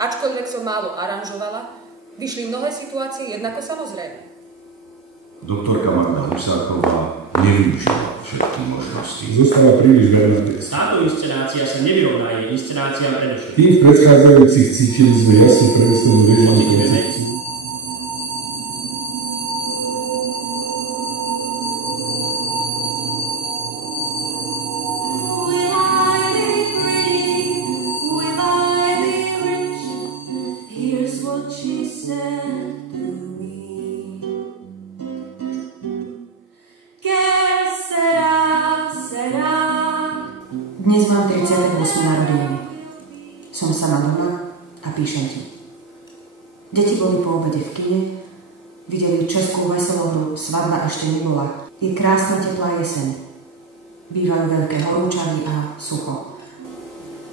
Ačkoľvek som málo aranžovala, vyšli mnohé situácie jednako samozrejme. Doktorka Magda Husáková nevyužila všetky možnosti. Zostáva príliš veľa textu. Táto inscenácia sa nevyrovná jej inscenáciám predošlých. Tým v predchádzajúcich cítili sme jasne premyslenú režimu koncepciu. Dnes mám 38 narodeniny. Som sama doma a píšem ti. Deti boli po obede v kine, videli českú veselú hru Svadba ešte nebola. Je krásna teplá jeseň. Bývajú veľké horúčavy a sucho.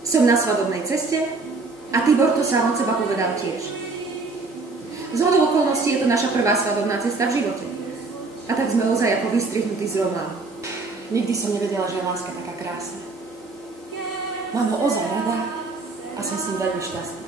Som na svadobnej ceste a Tibor to sám od seba povedal tiež. Zhodou okolností je to naša prvá svadobná cesta v živote. A tak sme ozaj ako vystrihnutí z románu. Nikdy som nevedela, že je láska taká krásna. Mám ho ozaj rada a som s ním veľmi šťastná.